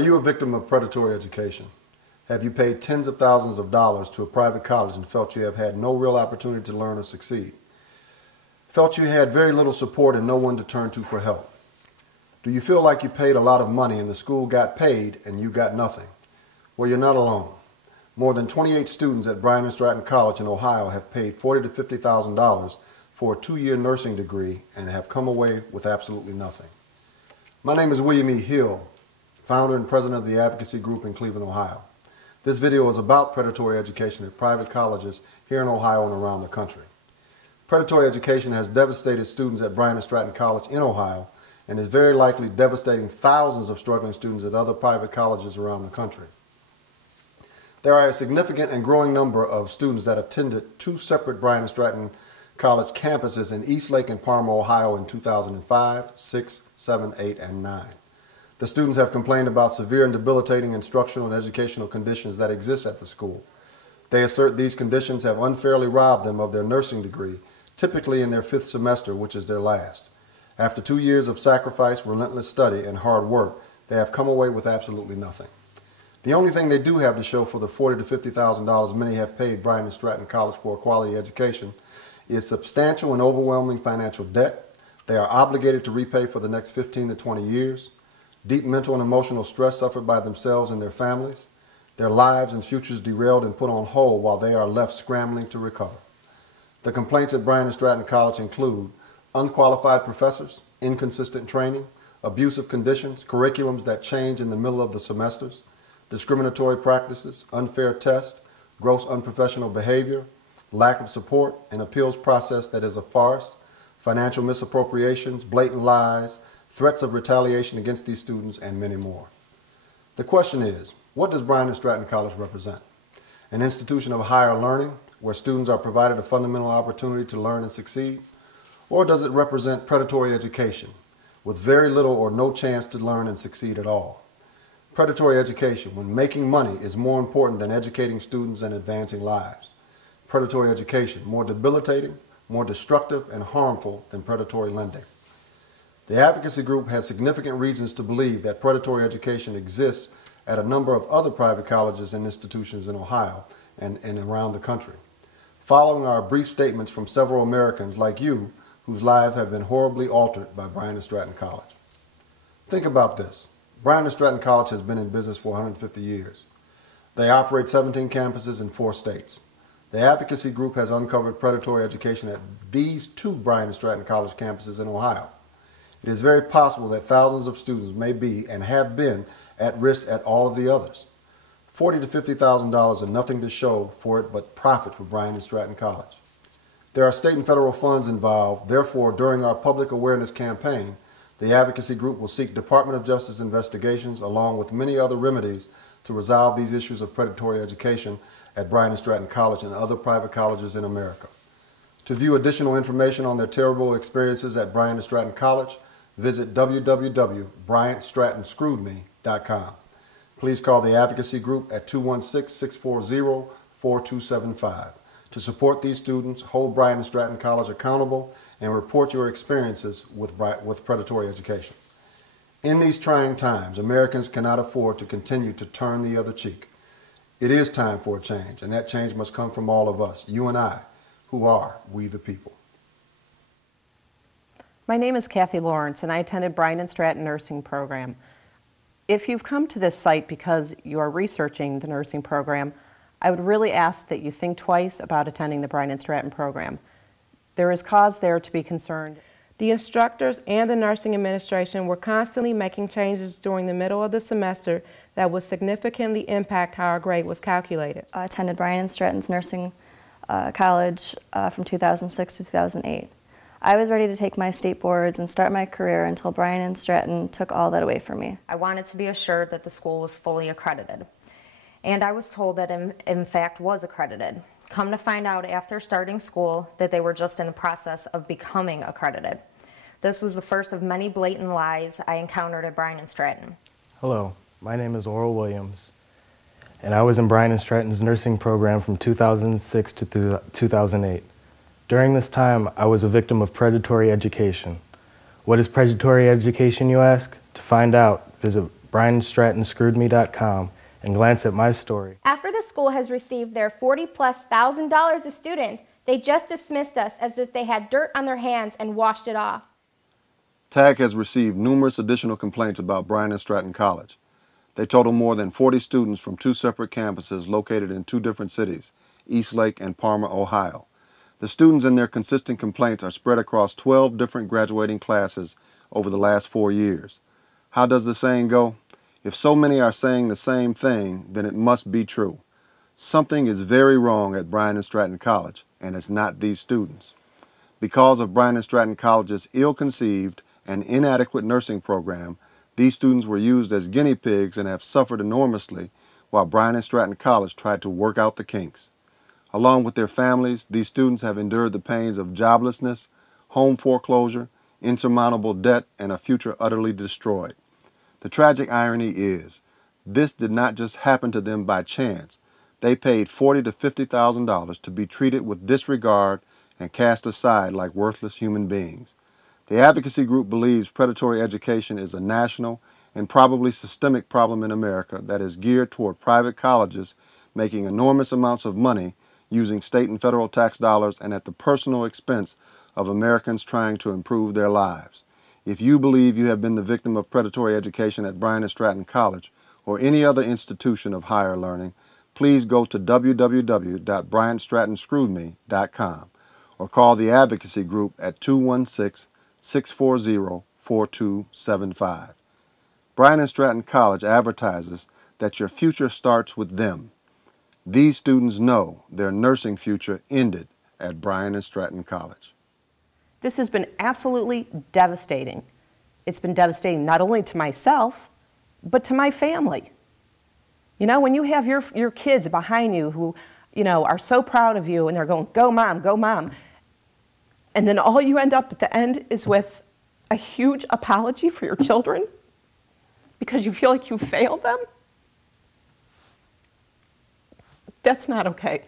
Are you a victim of predatory education? Have you paid tens of thousands of dollars to a private college and felt you have had no real opportunity to learn or succeed? Felt you had very little support and no one to turn to for help? Do you feel like you paid a lot of money and the school got paid and you got nothing? Well, you're not alone. More than 28 students at Bryant and Stratton College in Ohio have paid $40,000 to $50,000 for a 2-year nursing degree and have come away with absolutely nothing. My name is William E. Hill, founder and president of the advocacy group in Cleveland, Ohio. This video is about predatory education at private colleges here in Ohio and around the country. Predatory education has devastated students at Bryant and Stratton College in Ohio and is very likely devastating thousands of struggling students at other private colleges around the country. There are a significant and growing number of students that attended 2 separate Bryant and Stratton College campuses in Eastlake and Parma, Ohio in 2005, 6, 7, 8, and 9. The students have complained about severe and debilitating instructional and educational conditions that exist at the school. They assert these conditions have unfairly robbed them of their nursing degree, typically in their 5th semester, which is their last. After 2 years of sacrifice, relentless study, and hard work, they have come away with absolutely nothing. The only thing they do have to show for the $40,000 to $50,000 many have paid Bryant and Stratton College for a quality education is substantial and overwhelming financial debt they are obligated to repay for the next 15 to 20 years, deep mental and emotional stress suffered by themselves and their families, their lives and futures derailed and put on hold while they are left scrambling to recover. The complaints at Bryant and Stratton College include unqualified professors, inconsistent training, abusive conditions, curriculums that change in the middle of the semesters, discriminatory practices, unfair tests, gross unprofessional behavior, lack of support, an appeals process that is a farce, financial misappropriations, blatant lies, threats of retaliation against these students, and many more. The question is, what does Bryant and Stratton College represent? An institution of higher learning where students are provided a fundamental opportunity to learn and succeed? Or does it represent predatory education with very little or no chance to learn and succeed at all? Predatory education, when making money, is more important than educating students and advancing lives. Predatory education, more debilitating, more destructive, and harmful than predatory lending. The advocacy group has significant reasons to believe that predatory education exists at a number of other private colleges and institutions in Ohio and around the country. Following are brief statements from several Americans like you whose lives have been horribly altered by Bryant and Stratton College. Think about this. Bryant and Stratton College has been in business for 150 years. They operate 17 campuses in 4 states. The advocacy group has uncovered predatory education at these 2 Bryant and Stratton College campuses in Ohio. It is very possible that thousands of students may be and have been at risk at all of the others. $40,000 to $50,000 and nothing to show for it but profit for Bryant and Stratton College. There are state and federal funds involved. Therefore, during our public awareness campaign, the advocacy group will seek Department of Justice investigations along with many other remedies to resolve these issues of predatory education at Bryant and Stratton College and other private colleges in America. To view additional information on their terrible experiences at Bryant and Stratton College, visit www.bryantstrattonscrewedme.com. Please call the advocacy group at 216-640-4275. To support these students, hold Bryant and Stratton College accountable, and report your experiences with predatory education. In these trying times, Americans cannot afford to continue to turn the other cheek. It is time for a change, and that change must come from all of us, you and I, who are we the people. My name is Kathy Lawrence, and I attended Bryant and Stratton Nursing Program. If you've come to this site because you are researching the nursing program, I would really ask that you think twice about attending the Bryant and Stratton program. There is cause there to be concerned. The instructors and the nursing administration were constantly making changes during the middle of the semester that would significantly impact how our grade was calculated. I attended Bryant and Stratton's nursing college from 2006 to 2008. I was ready to take my state boards and start my career until Bryant and Stratton took all that away from me. I wanted to be assured that the school was fully accredited. And I was told that in fact was accredited. Come to find out after starting school that they were just in the process of becoming accredited. This was the first of many blatant lies I encountered at Bryant and Stratton. Hello, my name is Oral Williams, and I was in Bryant and Stratton's nursing program from 2006 to 2008. During this time, I was a victim of predatory education. What is predatory education, you ask? To find out, visit BryantStrattonScrewedMe.com and glance at my story. After the school has received their $40,000+ a student, they just dismissed us as if they had dirt on their hands and washed it off. TAG has received numerous additional complaints about Bryant and Stratton College. They total more than 40 students from 2 separate campuses located in 2 different cities, Eastlake and Parma, Ohio. The students and their consistent complaints are spread across 12 different graduating classes over the last 4 years. How does the saying go? If so many are saying the same thing, then it must be true. Something is very wrong at Bryant and Stratton College, and it's not these students. Because of Bryant and Stratton College's ill-conceived and inadequate nursing program, these students were used as guinea pigs and have suffered enormously while Bryant and Stratton College tried to work out the kinks. Along with their families, these students have endured the pains of joblessness, home foreclosure, insurmountable debt, and a future utterly destroyed. The tragic irony is, this did not just happen to them by chance. They paid $40,000 to $50,000 to be treated with disregard and cast aside like worthless human beings. The advocacy group believes predatory education is a national and probably systemic problem in America that is geared toward private colleges making enormous amounts of money using state and federal tax dollars and at the personal expense of Americans trying to improve their lives. If you believe you have been the victim of predatory education at Bryant and Stratton College or any other institution of higher learning, please go to www.BryantStrattonScrewedMe.com or call the advocacy group at 216-640-4275. Bryant and Stratton College advertises that your future starts with them. These students know their nursing future ended at Bryant and Stratton College. This has been absolutely devastating. It's been devastating not only to myself, but to my family. You know, when you have your kids behind you who, you know, are so proud of you and they're going, go mom, go mom. And then all you end up at the end is with a huge apology for your children because you feel like you failed them. That's not okay.